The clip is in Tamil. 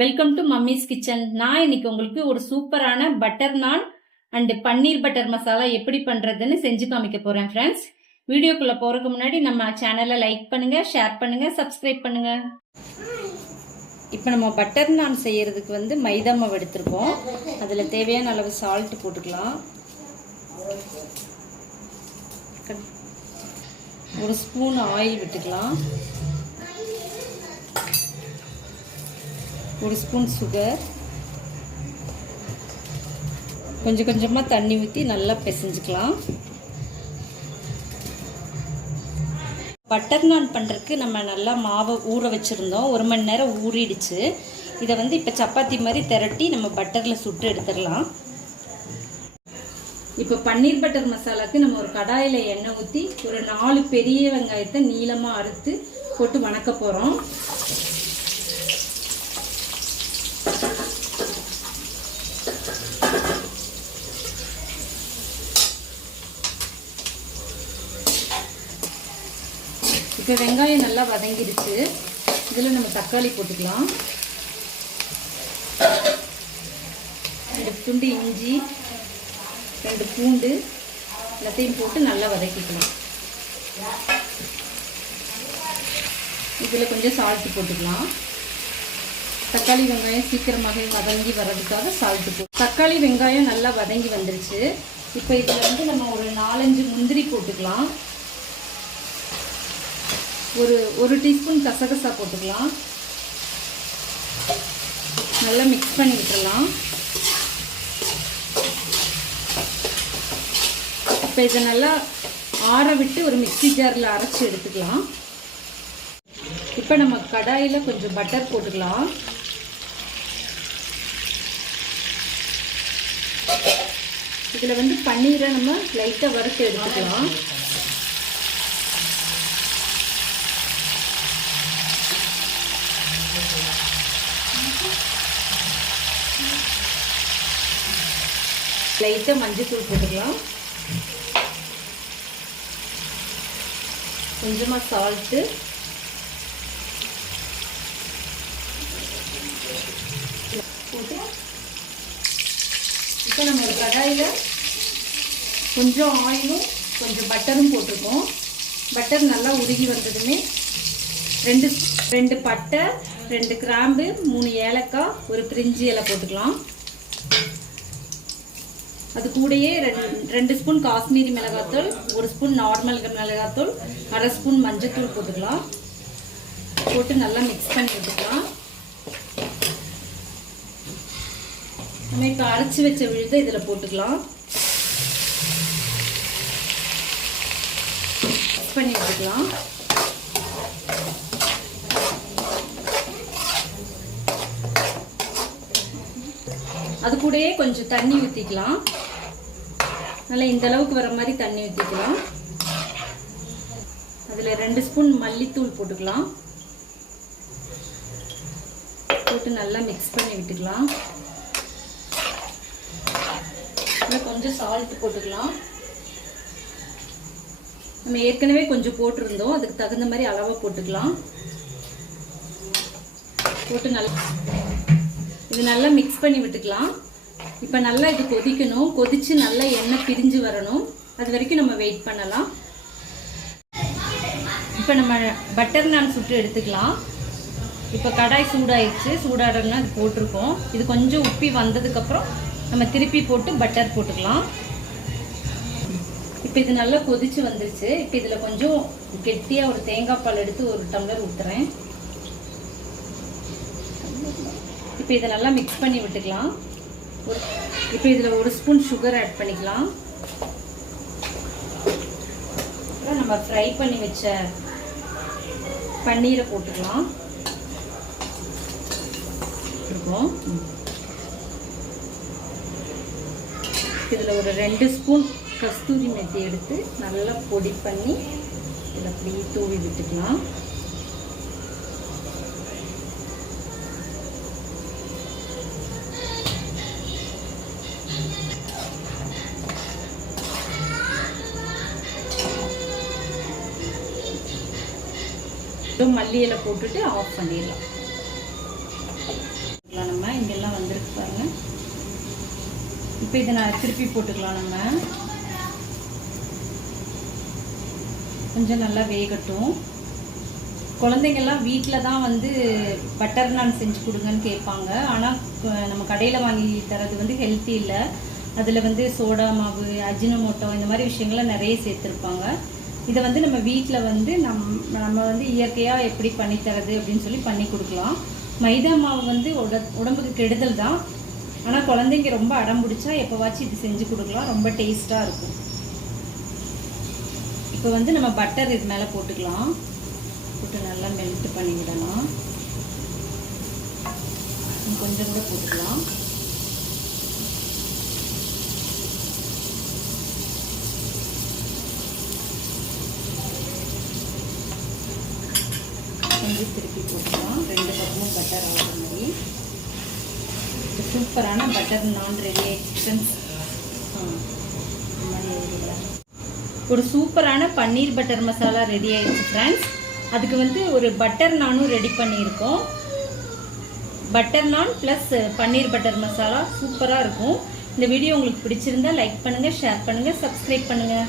Welcome to mummy's kitchen. நான் இன்னைக்கு உங்களுக்கு ஒரு சூப்பரான பட்டர் நான் அண்ட் பன்னீர் பட்டர் மசாலா எப்படி பண்றதுன்னு செஞ்சு காமிக்க போறேன் ஃப்ரெண்ட்ஸ். வீடியோக்குள்ள போறதுக்கு முன்னாடி நம்ம சேனலை லைக் பண்ணுங்க, ஷேர் பண்ணுங்க, சப்ஸ்கிரைப் பண்ணுங்க. இப்போ நம்ம பட்டர் நான் செய்யறதுக்கு மைதா மாவு எடுத்திருக்கோம். அதில் தேவையான அளவு சால்ட் போட்டுக்கலாம். ஒரு ஸ்பூன் ஆயில் விட்டுக்கலாம். ஒரு ஸ்பூன் சுகர், கொஞ்சம் கொஞ்சமாக தண்ணி ஊற்றி நல்லா பிசைஞ்சுக்கலாம். பட்டர் நான் பண்ணுறதுக்கு நம்ம நல்லா மாவை ஊற வச்சுருந்தோம். 1 மணி நேரம் ஊறிடுச்சு. இதை இப்போ சப்பாத்தி மாதிரி திரட்டி நம்ம பட்டரில் சுட்டு எடுத்துடலாம். இப்போ பன்னீர் பட்டர் மசாலாவுக்கு நம்ம ஒரு கடாயில் எண்ணெய் ஊற்றி ஒரு 4 பெரிய வெங்காயத்தை நீளமாக அறுத்து போட்டு வணக்க போகிறோம். இப்போ வெங்காயம் நல்லா வதங்கிடுச்சு. இதில் நம்ம தக்காளி போட்டுக்கலாம். 2 துண்டு இஞ்சி, 2 பூண்டு எல்லாத்தையும் போட்டு நல்லா வதக்கிக்கலாம். இதில் கொஞ்சம் சால்ட்டு போட்டுக்கலாம். தக்காளி வெங்காயம் சீக்கிரமாக வதங்கி வர்றதுக்காக சால்ட்டு போட்டு, தக்காளி வெங்காயம் நல்லா வதங்கி வந்துருச்சு. இப்போ இதில் நம்ம ஒரு 4-5 முந்திரி போட்டுக்கலாம். ஒரு டீஸ்பூன் கசகசா போட்டுக்கலாம். நல்லா மிக்ஸ் பண்ணி விட்டுடலாம். இப்போ இதை நல்லா ஆற விட்டு ஒரு மிக்ஸி ஜாரில் அரைச்சி எடுத்துக்கலாம். இப்போ நம்ம கடாயில் கொஞ்சம் பட்டர் போட்டுக்கலாம். இதில் பன்னீரை நம்ம லைட்டாக வறுத்து எடுத்துக்கலாம். லைட்டாக மஞ்சள் போட்டுக்கலாம். கொஞ்சமாக சால்ட்டு, போட்டு இப்போ நம்ம ஒரு கடாயில் கொஞ்சம் ஆயிலும் கொஞ்சம் பட்டரும் போட்டிருக்கோம். பட்டர் நல்லா உருகி வந்ததுமே 2 பட்டை, 2 கிராம்பு, 3 ஏலக்காய், ஒரு பிரிஞ்சி இலை போட்டுக்கலாம். அது கூடயே 2 ஸ்பூன் காஷ்மீரி மிளகாத்தூள், 1 ஸ்பூன் நார்மல் மிளகாத்தூள், 1/2 ஸ்பூன் மஞ்சத்தூள் போட்டுக்கலாம். போட்டு நல்லா மிக்ஸ் பண்ணி விட்டுக்கலாம். நம்ம இப்போ அரைச்சி வச்ச விழுதை இதில் போட்டுக்கலாம். மிக்ஸ் பண்ணி விட்டுக்கலாம். அது கூடயே கொஞ்சம் தண்ணி ஊற்றிக்கலாம். நல்லா இந்த அளவுக்கு வர மாதிரி தண்ணி ஊற்றிக்கலாம். அதில் 2 ஸ்பூன் மல்லித்தூள் போட்டுக்கலாம். போட்டு நல்லா மிக்ஸ் பண்ணி விட்டுக்கலாம். கொஞ்சம் சால்ட் போட்டுக்கலாம். நம்ம ஏற்கனவே கொஞ்சம் போட்டிருந்தோம், அதுக்கு தகுந்த மாதிரி அளவாக போட்டுக்கலாம். போட்டு இது நல்லா மிக்ஸ் பண்ணி விட்டுக்கலாம். இப்போ நல்லா இது கொதிக்கணும். கொதிச்சு நல்லா எண்ணெய் பிரிஞ்சு வரணும். அது வரைக்கும் நம்ம வெயிட் பண்ணலாம். இப்போ நம்ம பட்டர் நான் சுட்டு எடுத்துக்கலாம். இப்போ கடாய் சூடாயிடுச்சு. சூடாடணும்னா அது போட்டிருக்கோம். இது கொஞ்சம் உப்பி வந்ததுக்கப்புறம் நம்ம திருப்பி போட்டு பட்டர் போட்டுக்கலாம். இப்போ இது நல்லா கொதிச்சு வந்துருச்சு. இப்போ இதில் கொஞ்சம் கெட்டியாக ஒரு தேங்காய் பால் எடுத்து 1 டம்ளர் ஊற்றுறேன். இப்போ இதை நல்லா மிக்ஸ் பண்ணி விட்டுக்கலாம். இப்போ இதில் 1 ஸ்பூன் சுகர் ஆட் பண்ணிக்கலாம். அப்புறம் நம்ம ஃப்ரை பண்ணி வச்ச பன்னீரை போட்டுக்கலாம். இதில் ஒரு 2 ஸ்பூன் கஸ்தூரி மெத்தி எடுத்து நல்லா பொடி பண்ணி இதில் அப்படியே தூவி விட்டுக்கலாம். மல்லி இலை போட்டுட்டு ஆஃப் பண்ணிடலாம். இப்போ இதை நான் திருப்பி போட்டுக்கலாம். நம்ம கொஞ்சம் நல்லா வேகட்டும். குழந்தைங்கள்லாம் வீட்டில் தான் வந்து பட்டர் நான் செஞ்சு கொடுங்கன்னு கேட்பாங்க. ஆனால் நம்ம கடையில் வாங்கி தரது வந்து ஹெல்த்தி இல்லை. அதில் வந்து சோடா மாவு, அஜினமோட்டோ இந்த மாதிரி விஷயங்கள்லாம் நிறைய சேர்த்துருப்பாங்க. இதை வந்து நம்ம வீட்டில் வந்து நம்ம வந்து இயற்கையாக எப்படி பண்ணித்தரது அப்படின்னு சொல்லி பண்ணி கொடுக்கலாம். மைதா மாவு வந்து உடம்புக்கு கெடுதல் தான். ஆனால் குழந்தைங்க ரொம்ப அடம் பிடிச்சா எப்போவாச்சும் இது செஞ்சு கொடுக்கலாம். ரொம்ப டேஸ்ட்டாக இருக்கும். இப்போ வந்து நம்ம பட்டர் இது மேலே போட்டுக்கலாம். போட்டு நல்லா மெல்ட் பண்ணி விடலாம். கொஞ்சம் கூட போட்டுக்கலாம். கொஞ்சம் திருப்பி போட்டுக்கலாம். 2 பக்கமும் பட்டர் ஆகிற மாதிரி. சூப்பரான பட்டர் நான் ரெடி ஆயிடுச்சு. ஒரு சூப்பரான பன்னீர் பட்டர் மசாலா ரெடி ஆயிடுச்சு ஃப்ரெண்ட்ஸ். அதுக்கு வந்து ஒரு பட்டர் நானும் ரெடி பண்ணியிருக்கோம். பட்டர் நான் ப்ளஸ் பன்னீர் பட்டர் மசாலா சூப்பராக இருக்கும். இந்த வீடியோ உங்களுக்கு பிடிச்சிருந்தா லைக் பண்ணுங்கள், ஷேர் பண்ணுங்கள், சப்ஸ்கிரைப் பண்ணுங்கள்.